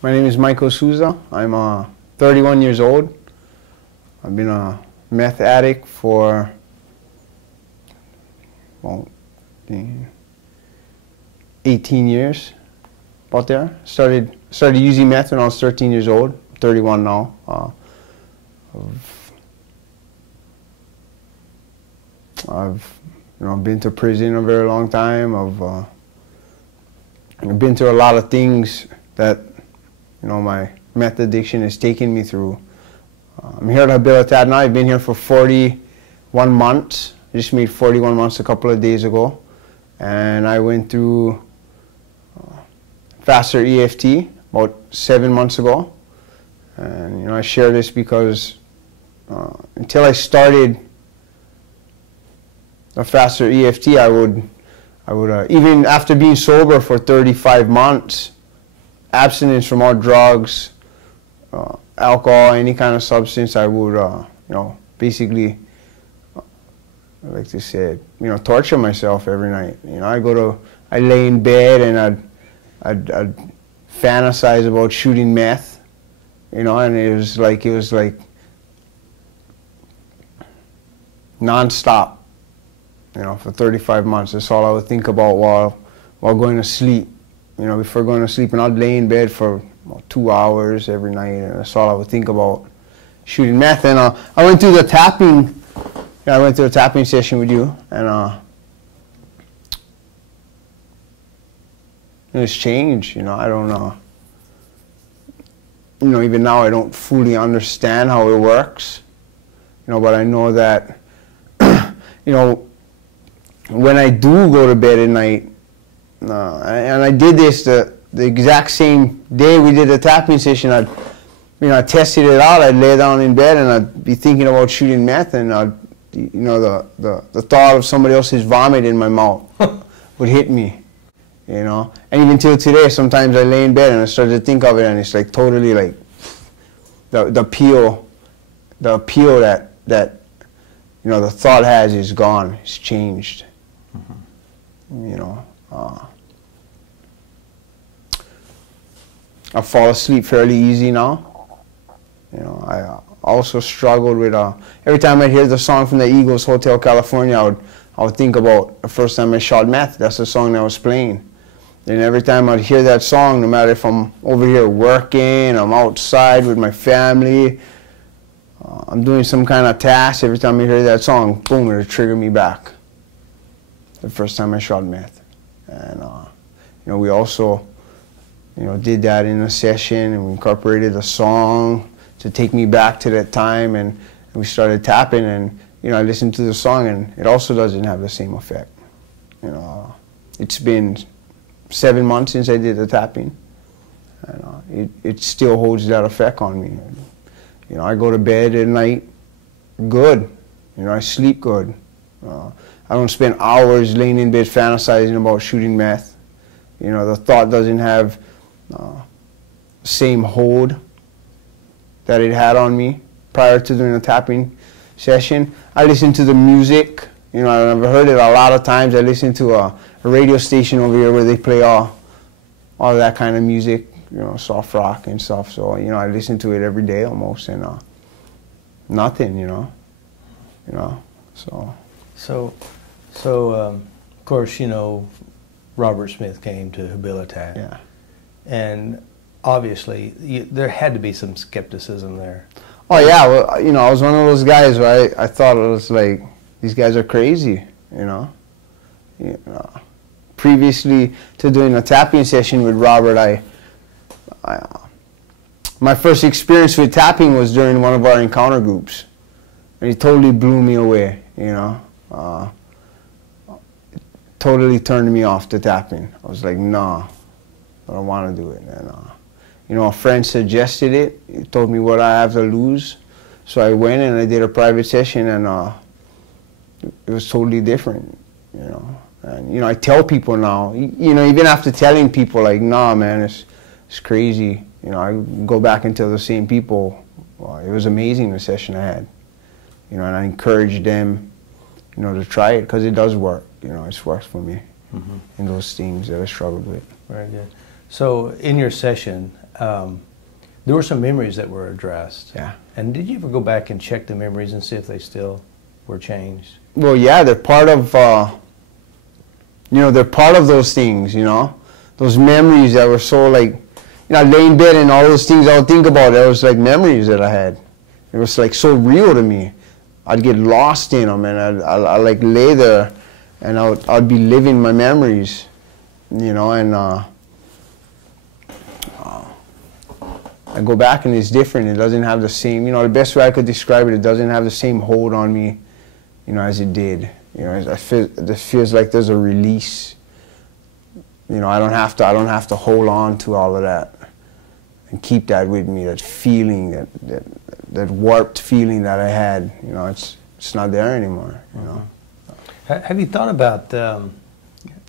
My name is Michael Souza. I'm 31 years old. I've been a meth addict for, well, 18 years, about there. Started using meth when I was 13 years old. I'm 31 now. I've been to prison a very long time. I've been through a lot of things that my meth addiction has taken me through. I'm here at Habitat now. I've been here for 41 months. I just made 41 months a couple of days ago. And I went through Faster EFT about 7 months ago. And I share this because until I started a Faster EFT, I would even after being sober for 35 months, abstinence from all drugs, alcohol, any kind of substance, I would, basically, I like to say, torture myself every night. I lay in bed and I'd fantasize about shooting meth, and it was like non-stop, for 35 months. That's all I would think about while going to sleep. Before going to sleep, and I'd lay in bed for 2 hours every night, and that's all I would think about, shooting meth. And I went through the tapping. I went through a tapping session with you, and it's changed. I don't know. Even now I don't fully understand how it works. But I know that when I do go to bed at night. And I did this the exact same day we did the tapping session. I tested it out. I'd lay down in bed and I'd be thinking about shooting meth, and the thought of somebody else's vomit in my mouth would hit me, And even till today, sometimes I lay in bed and I start to think of it, and it's like totally like the appeal that the thought has is gone. It's changed. I fall asleep fairly easy now. I also struggled with every time I'd hear the song from the Eagles, Hotel California, I would think about the first time I shot meth. That's the song that was playing. And every time I'd hear that song, no matter if I'm over here working, I'm outside with my family, I'm doing some kind of task, every time I hear that song, boom, it would trigger me back. The first time I shot meth. And we also did that in a session, and we incorporated a song to take me back to that time, and we started tapping, and I listened to the song, and it also doesn't have the same effect. It's been 7 months since I did the tapping, and it still holds that effect on me. I go to bed at night good. I sleep good. I don't spend hours laying in bed fantasizing about shooting meth. The thought doesn't have same hold that it had on me prior to doing a tapping session. I listen to the music. I've heard it a lot of times. I listen to a radio station over here where they play all that kind of music, soft rock and stuff. So I listen to it every day almost, and nothing, So, of course, Robert Smith came to Habitat. Yeah. And obviously, there had to be some skepticism there. Oh, yeah. Well, I was one of those guys where I thought it was like, these guys are crazy, Previously to doing a tapping session with Robert, my first experience with tapping was during one of our encounter groups. And it totally blew me away, totally turned me off to tapping. I was like, nah, I don't want to do it. And a friend suggested it. He told me what I have to lose. So I went and I did a private session, and it was totally different, And I tell people now, even after telling people, like, nah, man, it's crazy. I go back and tell the same people, well, it was amazing the session I had. And I encourage them, to try it, because it does work. It's worked for me in those things that I struggled with. Very good. So in your session, there were some memories that were addressed. Yeah. And did you ever go back and check the memories and see if they still were changed? Well, yeah, they're part of, they're part of those things, those memories that were so like, I lay in bed and all those things I would think about, it was like memories that I had. It was like so real to me. I'd get lost in them, and I'd like lay there, and I'd be living my memories, and I go back and it's different. It doesn't have the same, the best way I could describe it, it doesn't have the same hold on me, as it did. It feels like there's a release. I don't have to hold on to all of that and keep that with me. That feeling, that warped feeling that I had, it's not there anymore. Have you thought about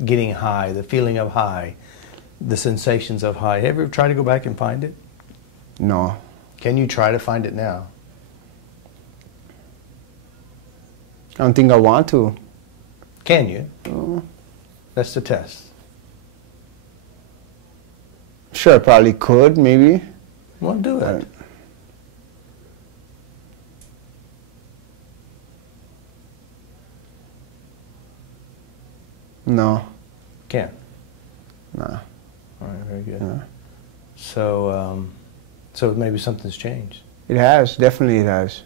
getting high, the feeling of high, the sensations of high? Have you ever tried to go back and find it? No. Can you try to find it now? I don't think I want to. Can you? That's the test. Sure, I probably could, maybe. Well, do it. No. Can't? No. All right, very good. No. So, so maybe something's changed. It has, definitely it has.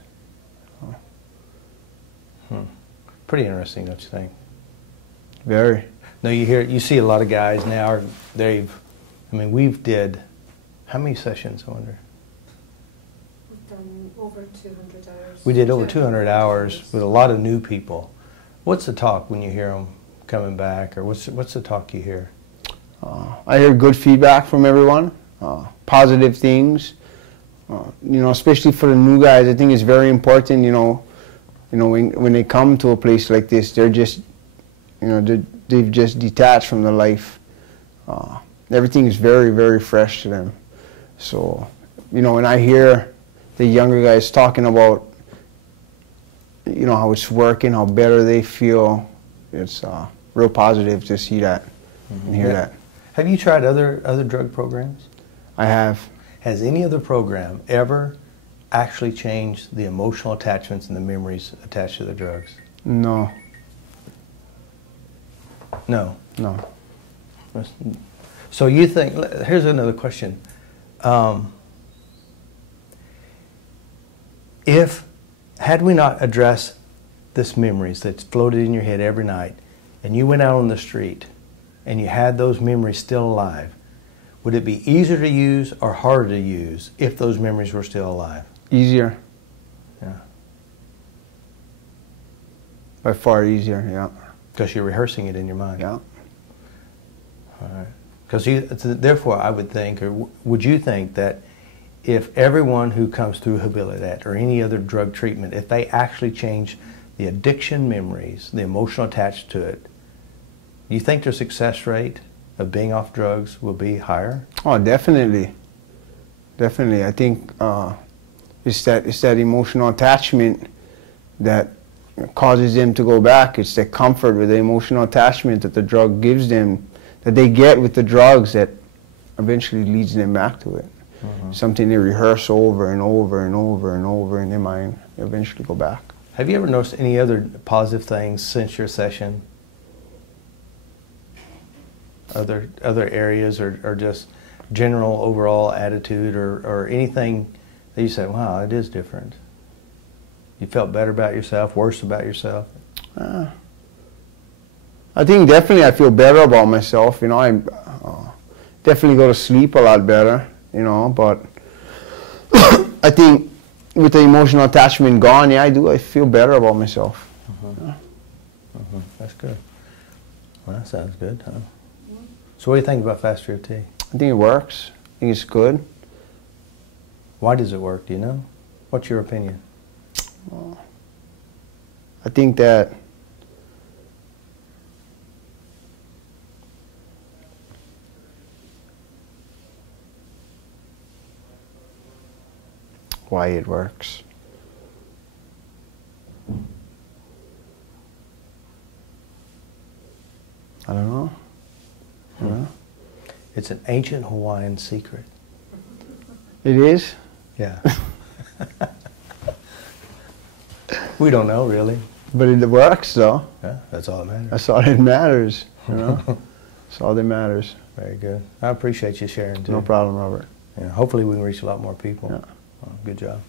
Pretty interesting, don't you think? Very. No, you see a lot of guys now, we've did, how many sessions, I wonder? We've done over 200 hours. We did over 200 hours with a lot of new people. What's the talk when you hear them coming back, or what's the talk you hear? I hear good feedback from everyone, positive things. Especially for the new guys, I think it's very important. When they come to a place like this, they're just, they've just detached from the life. Everything is very, very fresh to them. So, when I hear the younger guys talking about, how it's working, how better they feel, it's real positive to see that and hear that. Have you tried other drug programs? I have. Has any other program ever actually changed the emotional attachments and the memories attached to the drugs? No. No. No. So you think, here's another question. Had we not addressed this memories that's floated in your head every night, and you went out on the street and you had those memories still alive, would it be easier to use or harder to use if those memories were still alive? Easier. Yeah. By far easier, yeah. Because you're rehearsing it in your mind. Yeah. All right. Because therefore, I would think, or would you think that if everyone who comes through Habilitat or any other drug treatment, if they actually change the addiction memories, the emotional attached to it, you think their success rate of being off drugs will be higher? Oh, definitely. Definitely. I think it's that emotional attachment that causes them to go back. It's the comfort with the emotional attachment that the drug gives them, that they get with the drugs, that eventually leads them back to it. Something they rehearse over and over and over and over in their mind, they eventually go back. Have you ever noticed any other positive things since your session? Other areas, or just general overall attitude, or anything that you said, wow, it is different? You felt better about yourself, worse about yourself? I think definitely I feel better about myself. I definitely go to sleep a lot better, but I think with the emotional attachment gone, yeah, I feel better about myself. That's good. Well, that sounds good, huh? So what do you think about Faster EFT? I think it works. I think it's good. Why does it work, do you know? What's your opinion? Well, I think that why it works. I don't know. It's an ancient Hawaiian secret. It is? Yeah. We don't know, really. But it works, though. Yeah, that's all that matters. That's all that matters, you know? That's all that matters. Very good. I appreciate you sharing, too. No problem, Robert. Yeah, hopefully we can reach a lot more people. Yeah. Well, good job.